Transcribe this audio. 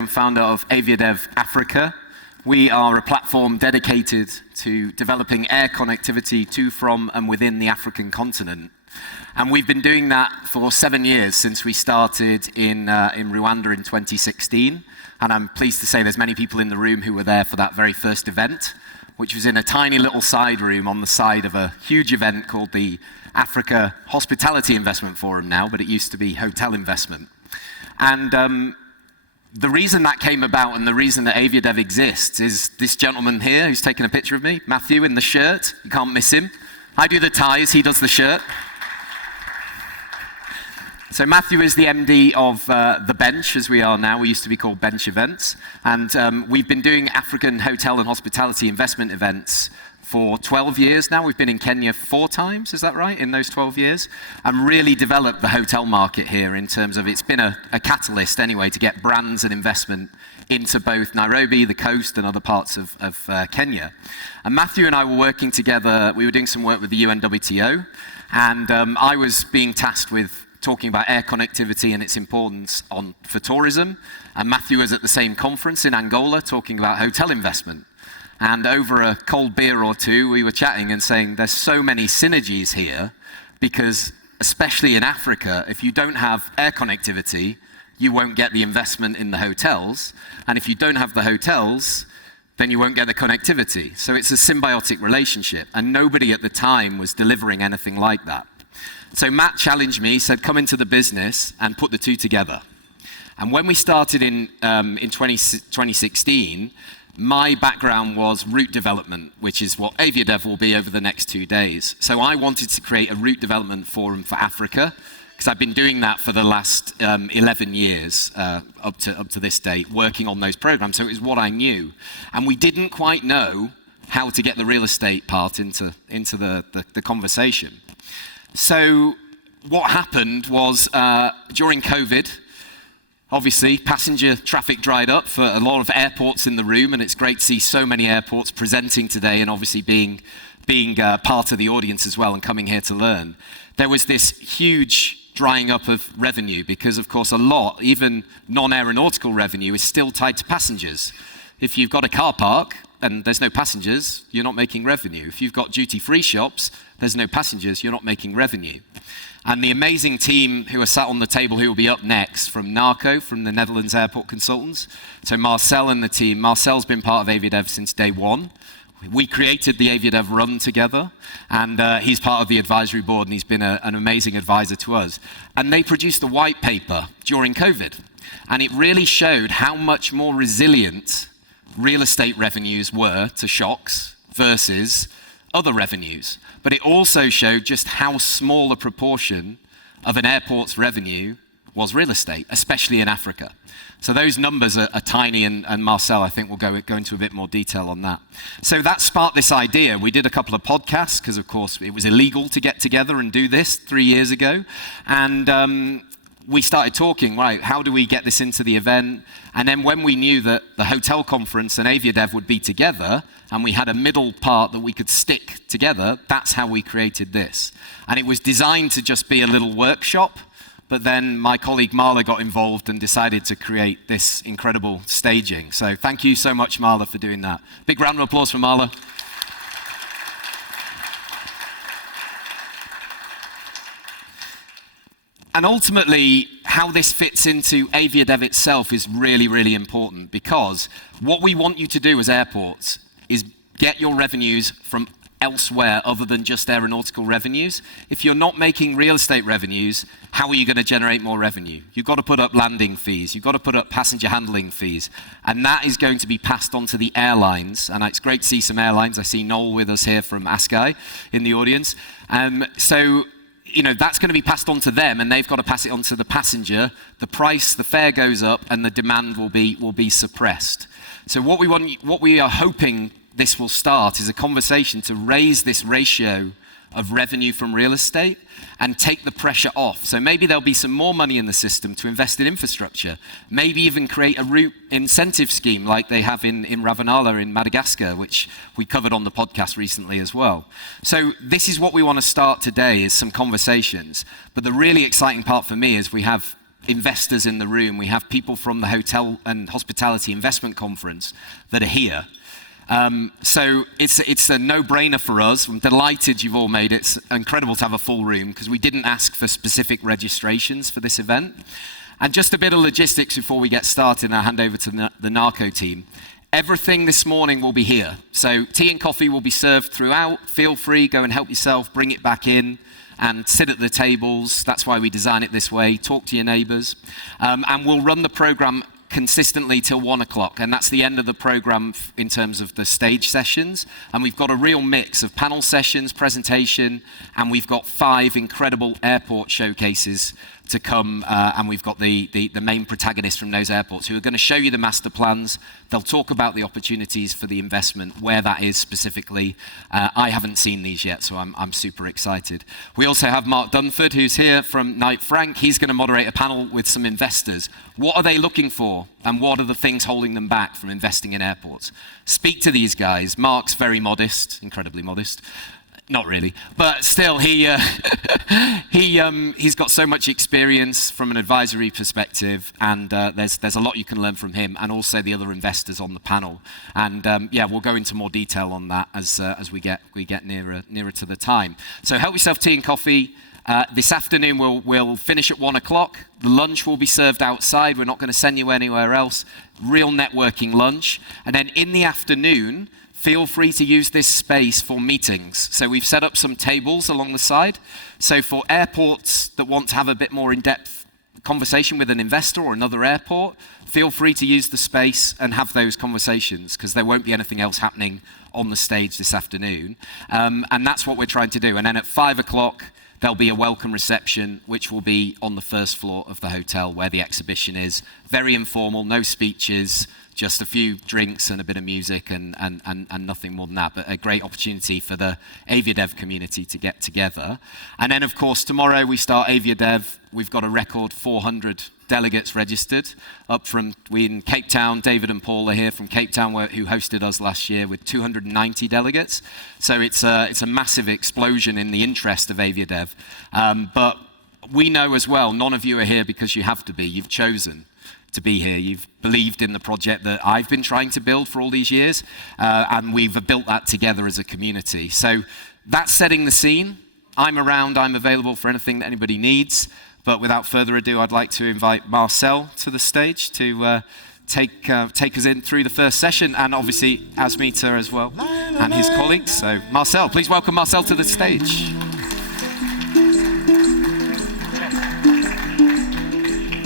and founder of AviaDev Africa. We are a platform dedicated to developing air connectivity to, from, and within the African continent. And we've been doing that for 7 years since we started in Rwanda in 2016. And I'm pleased to say there's many people in the room who were there for that very first event, which was in a tiny little side room on the side of a huge event called the Africa Hospitality Investment Forum now, but it used to be Hotel Investment. And the reason that came about and the reason that AviaDev exists is this gentleman here who's taken a picture of me, Matthew, in the shirt. You can't miss him. I do the ties, he does the shirt. So Matthew is the MD of The Bench, as we are now. We used to be called Bench Events. And we've been doing African hotel and hospitality investment events for 12 years now. We've been in Kenya 4 times, is that right, in those 12 years? And really developed the hotel market here in terms of, it's been a catalyst anyway to get brands and investment into both Nairobi, the coast, and other parts of Kenya. And Matthew and I were working together. We were doing some work with the UNWTO, and I was being tasked with talking about air connectivity and its importance for tourism. And Matthew was at the same conference in Angola talking about hotel investment. And over a cold beer or two, we were chatting and saying there's so many synergies here because, especially in Africa, if you don't have air connectivity, you won't get the investment in the hotels. And if you don't have the hotels, then you won't get the connectivity. So it's a symbiotic relationship. And nobody at the time was delivering anything like that. So Matt challenged me, said, come into the business and put the two together. And when we started in 2016, my background was route development, which is what AviaDev will be over the next 2 days. So I wanted to create a route development forum for Africa, because I've been doing that for the last 11 years, up to this date, working on those programs. So it was what I knew. And we didn't quite know how to get the real estate part into the conversation. So what happened was during COVID, obviously, passenger traffic dried up for a lot of airports in the room, and it's great to see so many airports presenting today and obviously being part of the audience as well and coming here to learn. There was this huge drying up of revenue because, of course, a lot, even non-aeronautical revenue, is still tied to passengers. If you've got a car park and there's no passengers, you're not making revenue. If you've got duty-free shops, there's no passengers, you're not making revenue. And the amazing team who are sat on the table who will be up next from NARCO, from the Netherlands Airport Consultants. So Marcel and the team. Marcel's been part of AviaDev since day one. We created the AviaDev Run together, and he's part of the advisory board, and he's been an amazing advisor to us. And they produced a white paper during COVID, and it really showed how much more resilient real estate revenues were to shocks versus other revenues. But it also showed just how small a proportion of an airport's revenue was real estate, especially in Africa. So those numbers are tiny, and Marcel, I think, will go into a bit more detail on that. So that sparked this idea. We did a couple of podcasts, because, of course, it was illegal to get together and do this 3 years ago. And we started talking, right, how do we get this into the event? And then when we knew that the hotel conference and AviaDev would be together, and we had a middle part that we could stick together, that's how we created this. And it was designed to just be a little workshop, but then my colleague Marla got involved and decided to create this incredible staging. So thank you so much, Marla, for doing that. Big round of applause for Marla. And ultimately, how this fits into AviaDev itself is really, really important, because what we want you to do as airports is get your revenues from elsewhere other than just aeronautical revenues. If you're not making real estate revenues, how are you going to generate more revenue? You've got to put up landing fees. You've got to put up passenger handling fees. And that is going to be passed on to the airlines. And it's great to see some airlines. I see Noel with us here from ASCAI in the audience. So you know, that's going to be passed on to them, and they've got to pass it on to the passenger. The price, the fare goes up, and the demand will be suppressed. So what we are hoping this will start is a conversation to raise this ratio of revenue from real estate and take the pressure off. So maybe there'll be some more money in the system to invest in infrastructure, maybe even create a route incentive scheme like they have in Ravanala in Madagascar, which we covered on the podcast recently as well. So this is what we want to start today, is some conversations. But the really exciting part for me is we have investors in the room. We have people from the Hotel and Hospitality Investment Conference that are here. So it's a no-brainer for us. I'm delighted you've all made it. It's incredible to have a full room because we didn't ask for specific registrations for this event. And just a bit of logistics before we get started, and I'll hand over to the Narco team. Everything this morning will be here. So tea and coffee will be served throughout. Feel free, go and help yourself, bring it back in, and sit at the tables. That's why we design it this way. Talk to your neighbors. And we'll run the program consistently till 1 o'clock, and that's the end of the program in terms of the stage sessions. And we've got a real mix of panel sessions, presentation, and we've got 5 incredible airport showcases to come, and we've got the main protagonists from those airports who are going to show you the master plans. They'll talk about the opportunities for the investment, where that is specifically. I haven't seen these yet, so I'm super excited. We also have Mark Dunford, who's here from Knight Frank. He's going to moderate a panel with some investors. What are they looking for, and what are the things holding them back from investing in airports? Speak to these guys. Mark's very modest, incredibly modest. Not really, but still, he's got so much experience from an advisory perspective, and there's a lot you can learn from him, and also the other investors on the panel. And yeah, we'll go into more detail on that as we get nearer to the time. So help yourself tea and coffee. This afternoon we'll finish at 1 o'clock. The lunch will be served outside. We're not going to send you anywhere else. Real networking lunch, and then in the afternoon, feel free to use this space for meetings. So we've set up some tables along the side. So for airports that want to have a bit more in-depth conversation with an investor or another airport, feel free to use the space and have those conversations, because there won't be anything else happening on the stage this afternoon. And that's what we're trying to do. And then at 5 o'clock, there'll be a welcome reception, which will be on the first floor of the hotel where the exhibition is. Very informal, no speeches, just a few drinks and a bit of music and nothing more than that, but a great opportunity for the AviaDev community to get together. And then, of course, tomorrow we start AviaDev. We've got a record 400 delegates registered, up from, we in Cape Town, David and Paul are here from Cape Town, who hosted us last year with 290 delegates. So it's a massive explosion in the interest of AviaDev. But we know as well, none of you are here because you have to be. You've chosen to be here. You've believed in the project that I've been trying to build for all these years, and we've built that together as a community. So that's setting the scene. I'm around, I'm available for anything that anybody needs, but without further ado, I'd like to invite Marcel to the stage to take us in through the first session, and obviously Asmita as well, and his colleagues. So Marcel, please welcome Marcel to the stage.